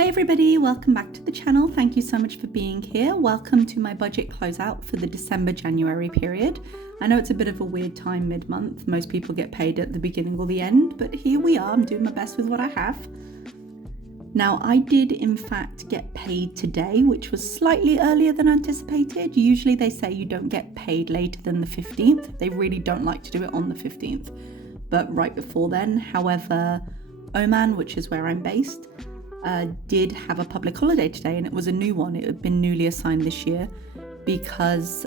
Hi everybody, welcome back to the channel. Thank you so much for being here. Welcome to my budget closeout for the December-January period. I know it's a bit of a weird time mid-month. Most people get paid at the beginning or the end, but here we are. I'm doing my best with what I have. Now, I did in fact get paid today, which was slightly earlier than anticipated. Usually they say you don't get paid later than the 15th. They really don't like to do it on the 15th, but right before then. However, Oman, which is where I'm based, did have a public holiday today, and it was a new one. It had been newly assigned this year because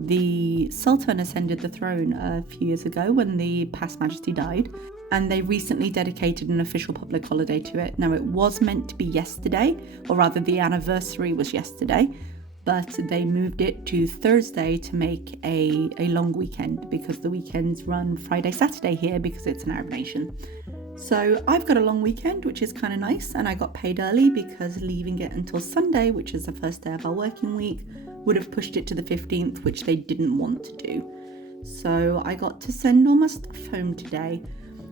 the Sultan ascended the throne a few years ago when the past majesty died, and they recently dedicated an official public holiday to it. Now, it was meant to be yesterday, or rather the anniversary was yesterday, but they moved it to Thursday to make a long weekend because the weekends run Friday, Saturday here because it's an Arab nation. So I've got a long weekend, which is kind of nice, and I got paid early because leaving it until Sunday, which is the first day of our working week, would have pushed it to the 15th, which they didn't want to do. So I got to send all my stuff home today.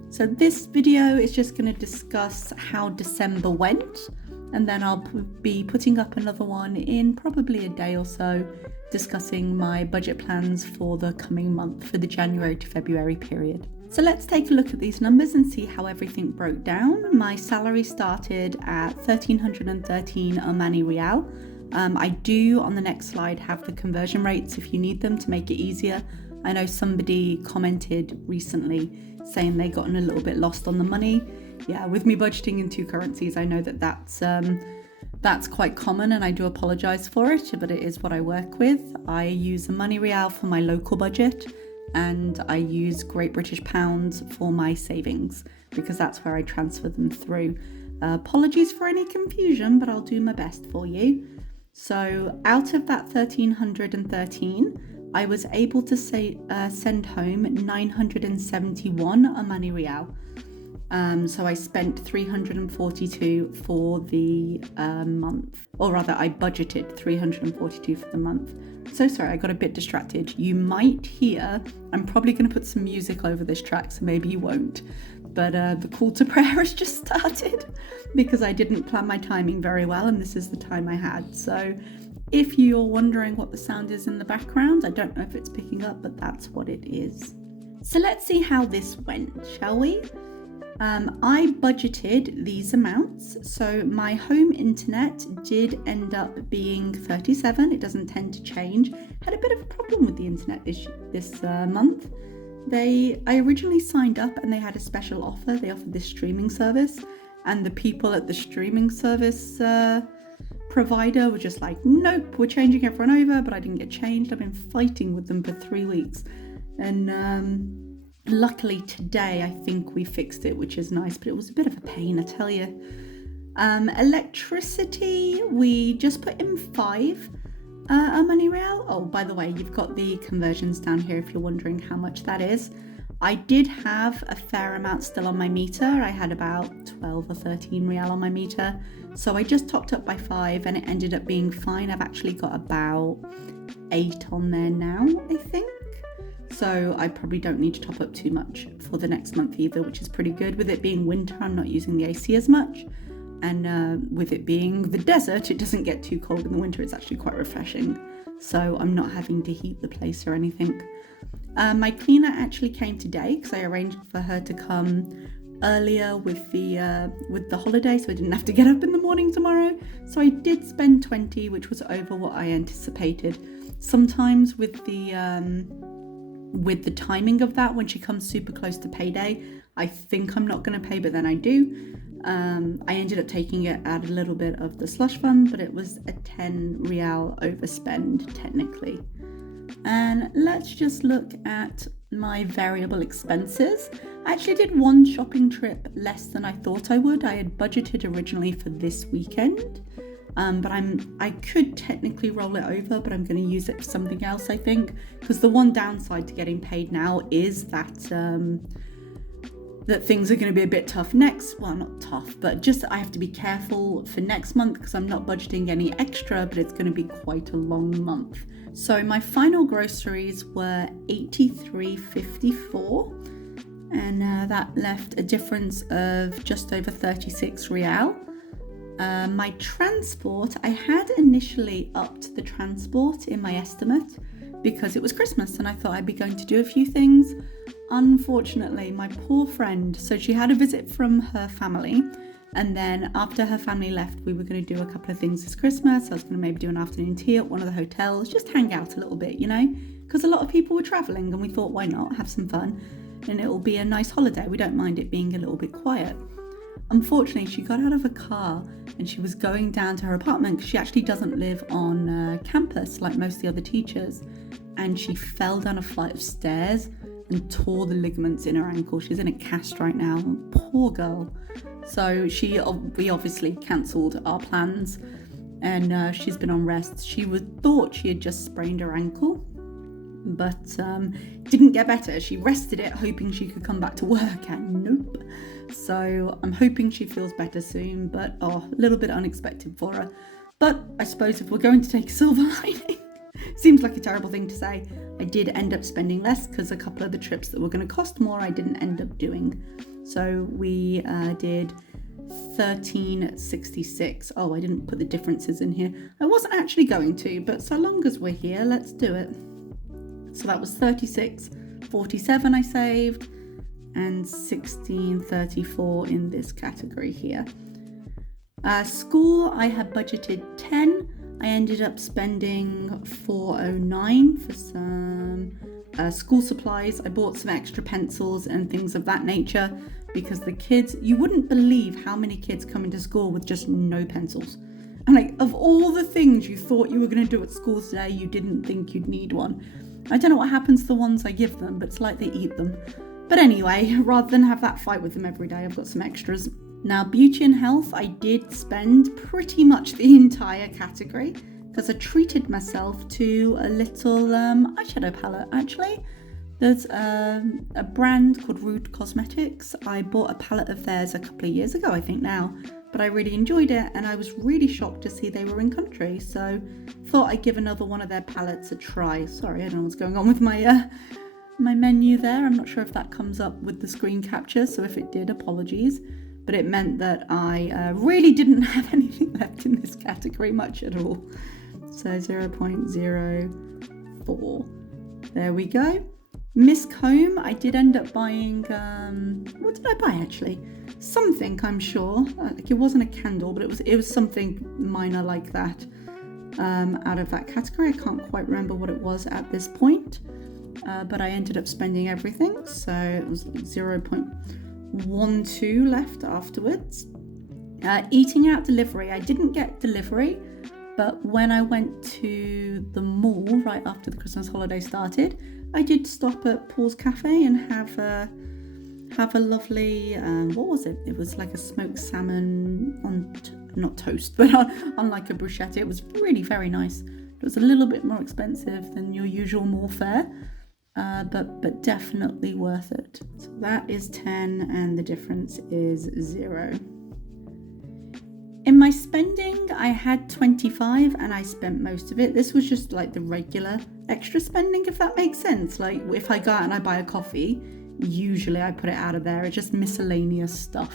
So this video is just going to discuss how December went, and then I'll be putting up another one in probably a day or so, discussing my budget plans for the coming month, for the January to February period. So let's take a look at these numbers and see how everything broke down. My salary started at 1,313 Omani Rial. I do, on the next slide, have the conversion rates if you need them to make it easier. I know somebody commented recently saying they gotten a little bit lost on the money. Yeah, with me budgeting in two currencies, I know that's quite common, and I do apologize for it, but it is what I work with. I use Omani Rial for my local budget, and I use Great British Pounds for my savings because that's where I transfer them through. Apologies for any confusion, but I'll do my best for you. So out of that 1,313, I was able to send home 971 Omani Rial. So I spent 342 for the month, or rather I budgeted 342 for the month. So sorry, I got a bit distracted. You might hear, I'm probably going to put some music over this track, so maybe you won't. But the call to prayer has just started because I didn't plan my timing very well, and this is the time I had. So if you're wondering what the sound is in the background, I don't know if it's picking up, but that's what it is. So let's see how this went, shall we? I budgeted these amounts. So my home internet did end up being 37. It doesn't tend to change. Had a bit of a problem with the internet this month. I originally signed up and they had a special offer. They offered this streaming service, and the people at the streaming service provider were just like, nope, we're changing everyone over, but I didn't get changed. I've been fighting with them for 3 weeks, and luckily today I think we fixed it, which is nice, but it was a bit of a pain, I tell you. Electricity, we just put in 5 Omani Rial. Oh, by the way, you've got the conversions down here if you're wondering how much that is. I did have a fair amount still on my meter. I had about 12 or 13 Rial on my meter, so I just topped up by 5 and it ended up being fine. I've actually got about 8 on there now, I think. So I probably don't need to top up too much for the next month either, which is pretty good. With it being winter, I'm not using the AC as much. And with it being the desert, it doesn't get too cold in the winter. It's actually quite refreshing. So I'm not having to heat the place or anything. My cleaner actually came today because I arranged for her to come earlier with the holiday, so I didn't have to get up in the morning tomorrow. So I did spend 20, which was over what I anticipated. Sometimes with the timing of that, when she comes super close to payday, I think I'm not going to pay, but then I do. I ended up taking it out a little bit of the slush fund, but it was a 10 Rial overspend technically. And let's just look at my variable expenses. I actually did one shopping trip less than I thought I would. I had budgeted originally for this weekend, but I could technically roll it over, but I'm going to use it for something else, I think, because the one downside to getting paid now is that things are going to be a bit tough not tough, but just I have to be careful for next month because I'm not budgeting any extra, but it's going to be quite a long month. So my final groceries were 83.54, and that left a difference of just over 36 Rial. My transport, I had initially upped the transport in my estimate because it was Christmas and I thought I'd be going to do a few things. Unfortunately, my poor friend, so she had a visit from her family, and then after her family left, we were going to do a couple of things this Christmas. I was going to maybe do an afternoon tea at one of the hotels, just hang out a little bit, because a lot of people were traveling and we thought, why not have some fun? And it'll be a nice holiday. We don't mind it being a little bit quiet. Unfortunately, she got out of a car and she was going down to her apartment because she actually doesn't live on campus like most of the other teachers. And she fell down a flight of stairs and tore the ligaments in her ankle. She's in a cast right now. Poor girl. So we obviously cancelled our plans and she's been on rest. She thought she had just sprained her ankle, but didn't get better. She rested it hoping she could come back to work, and nope. So I'm hoping she feels better soon, but a little bit unexpected for her. But I suppose if we're going to take a silver lining, seems like a terrible thing to say, I did end up spending less because a couple of the trips that were going to cost more I didn't end up doing. So we did $13.66. Oh, I didn't put the differences in here. I wasn't actually going to, but so long as we're here, let's do it. So that was $36.47 I saved, and $16.34 in this category here. School, I had budgeted $10. I ended up spending $4.09 for some school supplies. I bought some extra pencils and things of that nature because the kids, you wouldn't believe how many kids come into school with just no pencils. And of all the things you thought you were going to do at school today, you didn't think you'd need one. I don't know what happens to the ones I give them, but it's like they eat them. But anyway, rather than have that fight with them every day, I've got some extras. Now, beauty and health, I did spend pretty much the entire category because I treated myself to a little eyeshadow palette, actually. There's a brand called Rude Cosmetics. I bought a palette of theirs a couple of years ago, I think now, but I really enjoyed it and I was really shocked to see they were in country. So thought I'd give another one of their palettes a try. Sorry, I don't know what's going on with my menu there. I'm not sure if that comes up with the screen capture, so if it did, apologies. But it meant that I really didn't have anything left in this category much at all. So 0.04. There we go. Miss Comb, I did end up buying, what did I buy actually? Something, I'm sure. It wasn't a candle, but it was something minor like that out of that category. I can't quite remember what it was at this point, but I ended up spending everything. So it was 0.12 left afterwards. Eating out delivery, I didn't get delivery, but when I went to the mall right after the Christmas holiday started, I did stop at Paul's Cafe and have a lovely, what was it? It was like a smoked salmon on, not toast, but on like a bruschetta. It was really very nice. It was a little bit more expensive than your usual mall fare, but definitely worth it. So that is 10 and the difference is 0. In my spending, I had 25 and I spent most of it. This was just like the regular extra spending, if that makes sense. Like if I go out and I buy a coffee, usually I put it out of there. It's just miscellaneous stuff,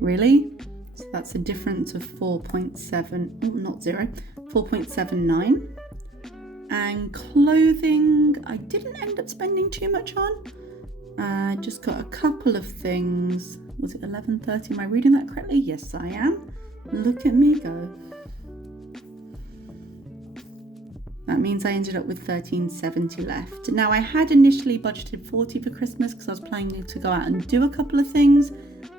really. So that's a difference of 4.79. And clothing, I didn't end up spending too much on. I just got a couple of things. Was it 11.30? Am I reading that correctly? Yes, I am. Look at me go. That means I ended up with $13.70 left. Now, I had initially budgeted $40 for Christmas because I was planning to go out and do a couple of things.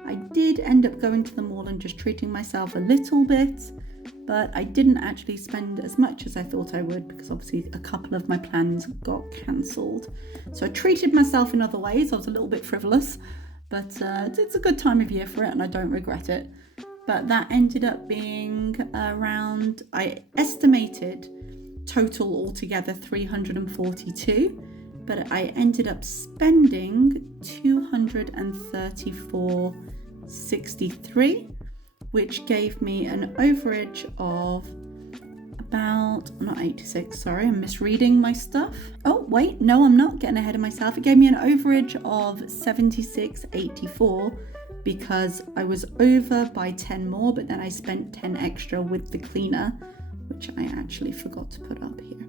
I did end up going to the mall and just treating myself a little bit, but I didn't actually spend as much as I thought I would because obviously a couple of my plans got cancelled. So I treated myself in other ways. I was a little bit frivolous, but it's a good time of year for it and I don't regret it. But that ended up being around, I estimated total altogether 342, but I ended up spending 234.63, which gave me an overage of about, not 86, sorry, I'm misreading my stuff. Oh, wait, no, I'm not getting ahead of myself. It gave me an overage of 76.84, because I was over by 10 more, but then I spent 10 extra with the cleaner, which I actually forgot to put up here.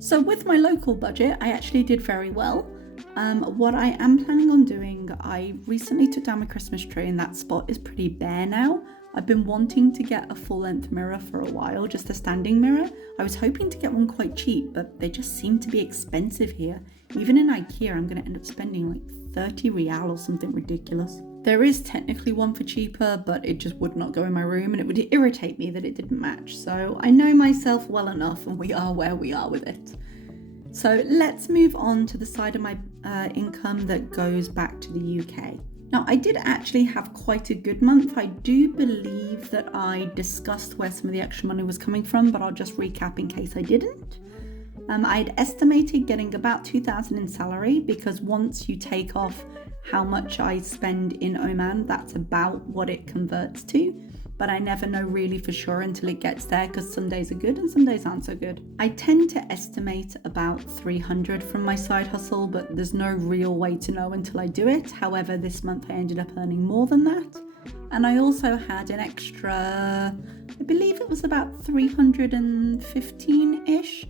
So with my local budget, I actually did very well. What I am planning on doing, I recently took down my Christmas tree and that spot is pretty bare now. I've been wanting to get a full-length mirror for a while, just a standing mirror. I was hoping to get one quite cheap, but they just seem to be expensive here. Even in IKEA, I'm going to end up spending like 30 real or something ridiculous. There is technically one for cheaper, but it just would not go in my room and it would irritate me that it didn't match. So I know myself well enough and we are where we are with it. So let's move on to the side of my income that goes back to the UK. Now, I did actually have quite a good month. I do believe that I discussed where some of the extra money was coming from, but I'll just recap in case I didn't. I'd estimated getting about 2,000 in salary because once you take off how much I spend in Oman, that's about what it converts to. But I never know really for sure until it gets there because some days are good and some days aren't so good. I tend to estimate about 300 from my side hustle, but there's no real way to know until I do it. However, this month I ended up earning more than that. And I also had an extra, I believe it was about 315-ish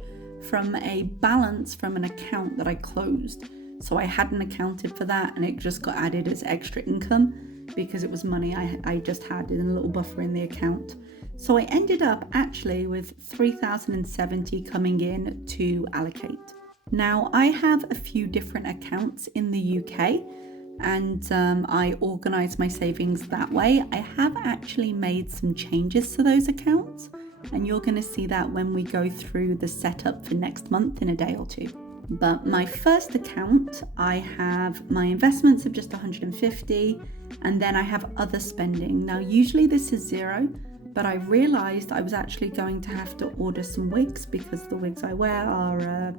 from a balance from an account that I closed. So I hadn't accounted for that and it just got added as extra income, because it was money I just had in a little buffer in the account. So I ended up actually with 3,070 coming in to allocate. Now I have a few different accounts in the UK and I organise my savings that way. I have actually made some changes to those accounts and you're going to see that when we go through the setup for next month in a day or two. But my first account, I have my investments of just 150 and then I have other spending. Now usually this is zero, but I realized I was actually going to have to order some wigs because the wigs I wear are,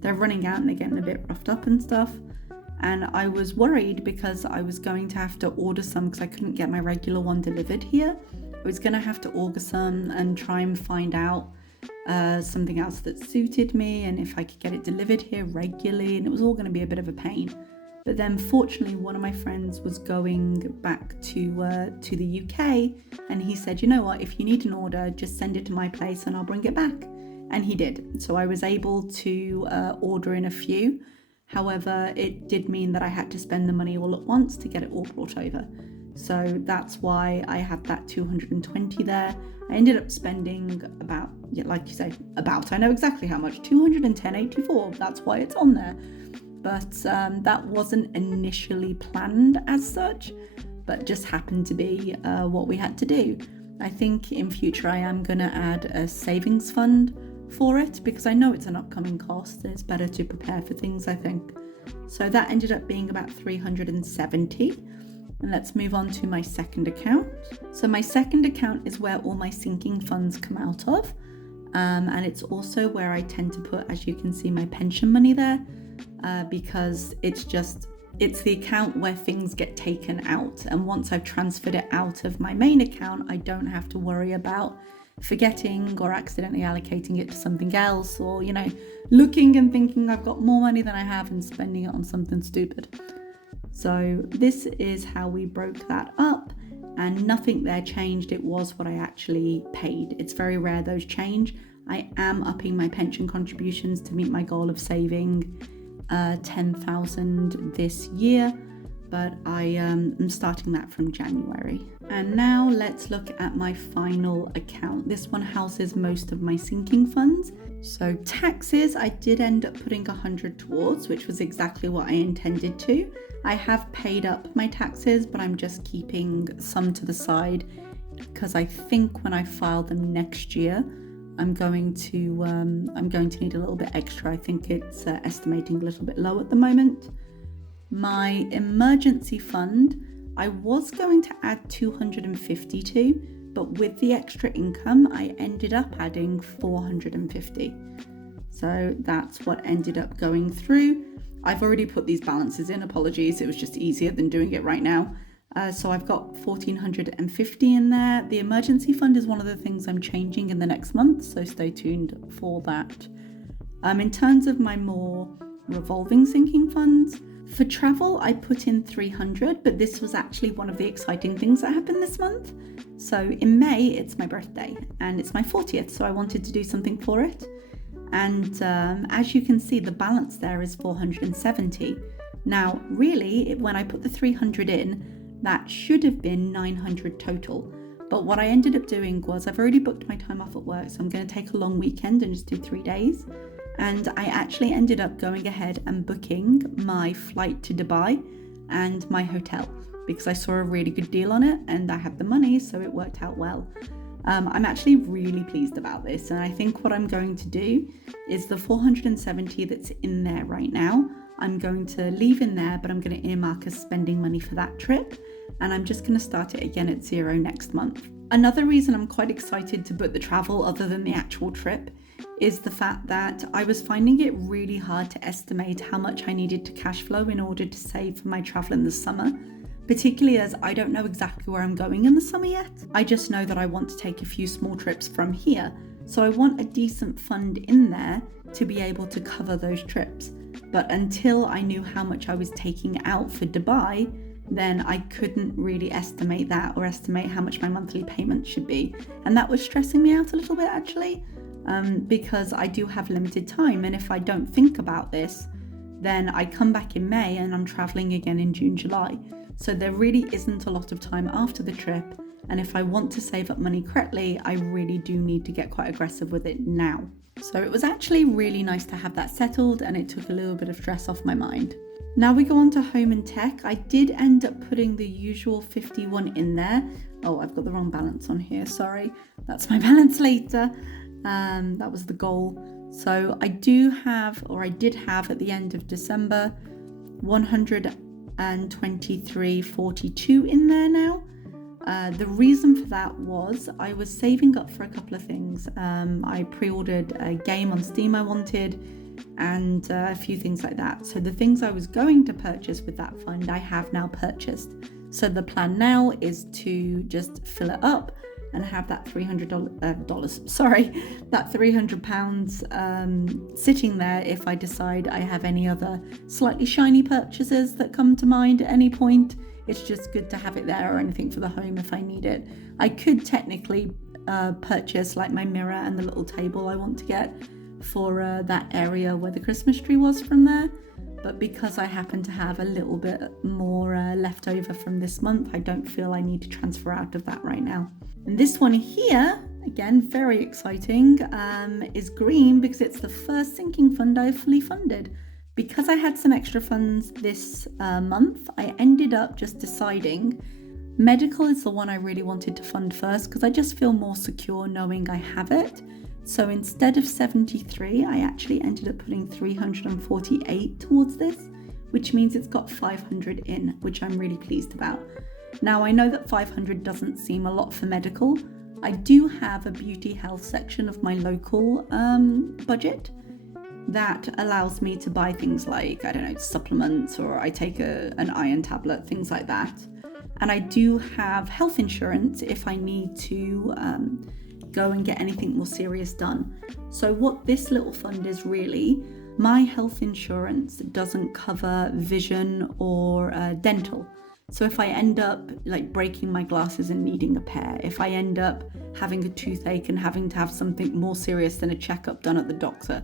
they're running out and they're getting a bit roughed up and stuff. And I was worried because I was going to have to order some because I couldn't get my regular one delivered here. I was going to have to order some and try and find out something else that suited me and if I could get it delivered here regularly, and it was all going to be a bit of a pain. But then fortunately one of my friends was going back to the UK and he said, you know what, if you need an order, just send it to my place and I'll bring it back. And he did. So I was able to order in a few. However, it did mean that I had to spend the money all at once to get it all brought over. So that's why I had that 220 there. I ended up spending about, like you say, I know exactly how much, 210.84. That's why it's on there. But that wasn't initially planned as such, but just happened to be what we had to do. I think in future I am going to add a savings fund for it because I know it's an upcoming cost and it's better to prepare for things, I think. So that ended up being about 370. And let's move on to my second account. So my second account is where all my sinking funds come out of. And it's also where I tend to put, as you can see, my pension money there. Because it's the account where things get taken out. And once I've transferred it out of my main account, I don't have to worry about forgetting or accidentally allocating it to something else, or, looking and thinking I've got more money than I have and spending it on something stupid. So this is how we broke that up, and nothing there changed. It was what I actually paid. It's very rare those change. I am upping my pension contributions to meet my goal of saving 10,000 this year, but I am starting that from January. And now let's look at my final account. This one houses most of my sinking funds. So taxes, I did end up putting 100 towards, which was exactly what I intended to. I have paid up my taxes, but I'm just keeping some to the side because I think when I file them next year, I'm going to need a little bit extra. I think it's estimating a little bit low at the moment. My emergency fund, I was going to add 250 to, but with the extra income, I ended up adding 450. So that's what ended up going through. I've already put these balances in, apologies. It was just easier than doing it right now. So I've got 1,450 in there. The emergency fund is one of the things I'm changing in the next month, so stay tuned for that. In terms of my more revolving sinking funds, For travel, I put in 300, but this was actually one of the exciting things that happened this month. So in May, it's my birthday and it's my 40th, so I wanted to do something for it. And as you can see, the balance there is 470. Now, really, when I put the 300 in, that should have been 900 total. But what I ended up doing was I've already booked my time off at work, so I'm going to take a long weekend and just do 3 days. And I actually ended up going ahead and booking my flight to Dubai and my hotel because I saw a really good deal on it and I had the money, so it worked out well. I'm actually really pleased about this, and I think what I'm going to do is the 470 that's in there right now, I'm going to leave in there, but I'm going to earmark as spending money for that trip, and I'm just going to start it again at 0 next month. Another reason I'm quite excited to book the travel other than the actual trip is the fact that I was finding it really hard to estimate how much I needed to cash flow in order to save for my travel in the summer, particularly as I don't know exactly where I'm going in the summer yet. I just know that I want to take a few small trips from here, so I want a decent fund in there to be able to cover those trips. But until I knew how much I was taking out for Dubai, then I couldn't really estimate that or estimate how much my monthly payment should be. And that was stressing me out a little bit actually, because I do have limited time, and if I don't think about this, then I come back in May and I'm traveling again in June, July. So there really isn't a lot of time after the trip, and if I want to save up money correctly, I really do need to get quite aggressive with it now. So it was actually really nice to have that settled, and it took a little bit of stress off my mind. Now we go on to home and tech. I did end up putting the usual 51 in there. Oh, I've got the wrong balance on here, sorry. That's my balance later. That was the goal. So I did have at the end of December 123.42 in there now. The reason for that was I was saving up for a couple of things. I pre-ordered a game on Steam I wanted, and a few things like that. So the things I was going to purchase with that fund, I have now purchased. So the plan now is to just fill it up and have that £300 sitting there if I decide I have any other slightly shiny purchases that come to mind at any point. It's just good to have it there, or anything for the home if I need it. I could technically purchase like my mirror and the little table I want to get for that area where the Christmas tree was from there. But because I happen to have a little bit more left over from this month, I don't feel I need to transfer out of that right now. And this one here, again, very exciting, is green because it's the first sinking fund I've fully funded. Because I had some extra funds this month, I ended up just deciding medical is the one I really wanted to fund first because I just feel more secure knowing I have it. So instead of 73, I actually ended up putting 348 towards this, which means it's got 500 in, which I'm really pleased about. Now I know that 500 doesn't seem a lot for medical. I do have a beauty health section of my local budget that allows me to buy things like, I don't know, supplements, or I take an iron tablet, things like that. And I do have health insurance if I need to go and get anything more serious done. So what this little fund is really, my health insurance doesn't cover vision or dental. So if I end up like breaking my glasses and needing a pair, if I end up having a toothache and having to have something more serious than a checkup done at the doctor,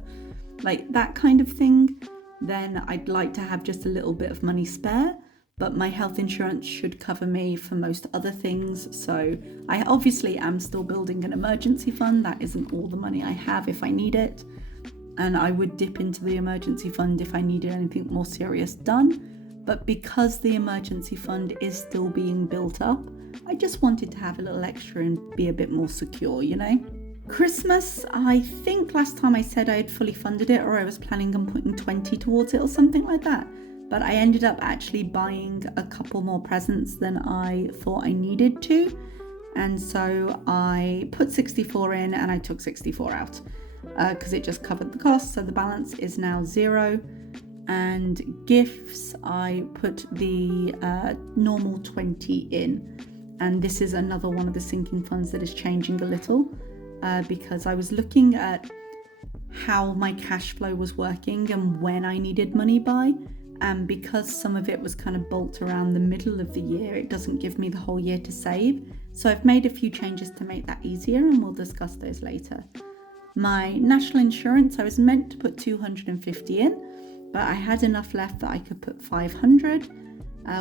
like that kind of thing, then I'd like to have just a little bit of money spare. But my health insurance should cover me for most other things. So I obviously am still building an emergency fund. That isn't all the money I have if I need it. And I would dip into the emergency fund if I needed anything more serious done. But because the emergency fund is still being built up, I just wanted to have a little extra and be a bit more secure, you know? Christmas, I think last time I said I had fully funded it, or I was planning on putting 20 towards it or something like that. But I ended up actually buying a couple more presents than I thought I needed to. And so I put 64 in and I took 64 out because it just covered the cost. So the balance is now 0. And gifts, I put the normal 20 in. And this is another one of the sinking funds that is changing a little because I was looking at how my cash flow was working and when I needed money by. And because some of it was kind of bulked around the middle of the year, it doesn't give me the whole year to save. So I've made a few changes to make that easier, and we'll discuss those later. My national insurance, I was meant to put 250 in, but I had enough left that I could put 500,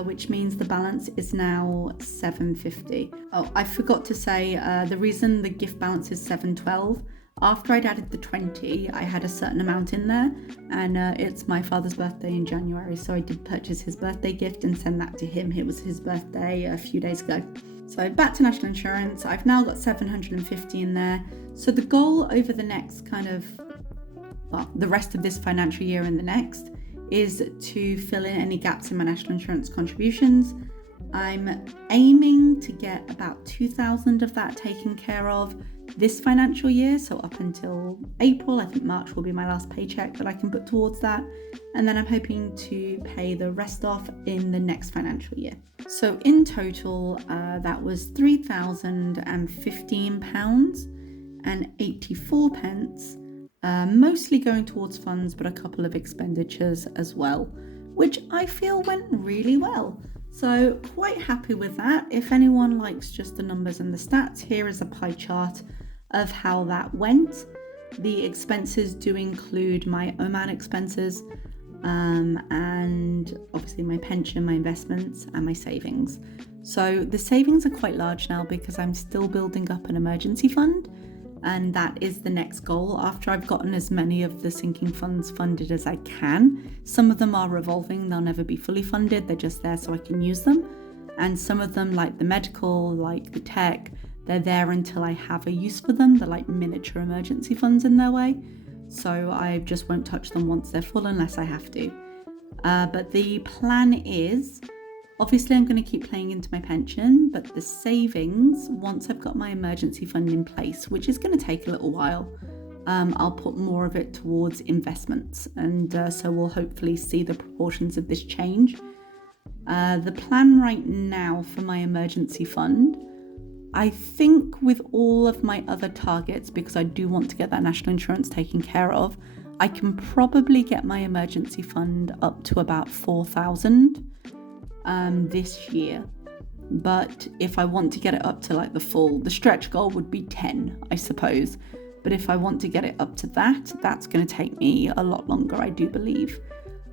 which means the balance is now 750. Oh, I forgot to say, the reason the gift balance is 712, after I'd added the 20, I had a certain amount in there, and it's my father's birthday in January, so I did purchase his birthday gift and send that to him. It was his birthday a few days ago. So back to national insurance, I've now got 750 in there. So the goal over the next the rest of this financial year and the next is to fill in any gaps in my national insurance contributions. I'm aiming to get about 2,000 of that taken care of this financial year, so up until April. I think March will be my last paycheck that I can put towards that, and then I'm hoping to pay the rest off in the next financial year. So in total, that was £3,015.84, mostly going towards funds, but a couple of expenditures as well, which I feel went really well. So quite happy with that. If anyone likes just the numbers and the stats, here is a pie chart of how that went. The expenses do include my Oman expenses, and obviously my pension, my investments, and my savings. So the savings are quite large now because I'm still building up an emergency fund, and that is the next goal after I've gotten as many of the sinking funds funded as I can. Some of them are revolving, they'll never be fully funded, they're just there so I can use them. And some of them, like the medical, like the tech, they're there until I have a use for them. They're like miniature emergency funds in their way. So I just won't touch them once they're full unless I have to. But the plan is, obviously I'm going to keep playing into my pension, but the savings, once I've got my emergency fund in place, which is going to take a little while, I'll put more of it towards investments. And so we'll hopefully see the proportions of this change. The plan right now for my emergency fund, I think with all of my other targets, because I do want to get that national insurance taken care of, I can probably get my emergency fund up to about 4,000 this year. But if I want to get it up to like the stretch goal would be 10, I suppose. But if I want to get it up to that, that's going to take me a lot longer, I do believe.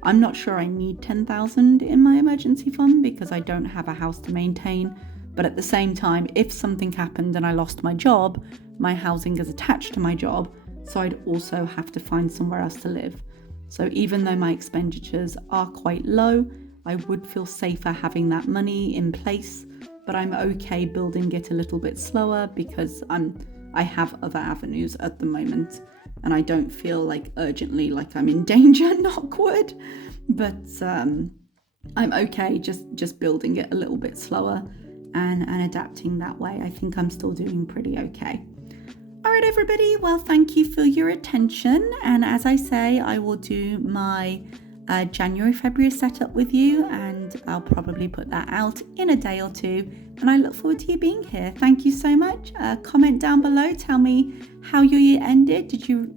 I'm not sure I need 10,000 in my emergency fund because I don't have a house to maintain. But at the same time, if something happened and I lost my job, my housing is attached to my job, so I'd also have to find somewhere else to live. So even though my expenditures are quite low, I would feel safer having that money in place, but I'm okay building it a little bit slower because I have other avenues at the moment and I don't feel like urgently like I'm in danger, knock wood. But I'm okay just building it a little bit slower and adapting that way. I think I'm still doing pretty okay. All right, everybody. Well, thank you for your attention. And as I say, I will do my January, February setup with you, and I'll probably put that out in a day or two. And I look forward to you being here. Thank you so much. Comment down below. Tell me how your year ended. Did you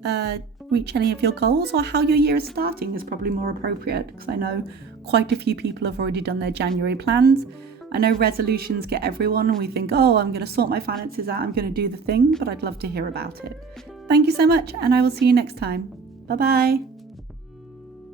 reach any of your goals, or how your year is starting is probably more appropriate, because I know quite a few people have already done their January plans. I know resolutions get everyone and we think, oh, I'm going to sort my finances out, I'm going to do the thing, but I'd love to hear about it. Thank you so much, and I will see you next time. Bye-bye.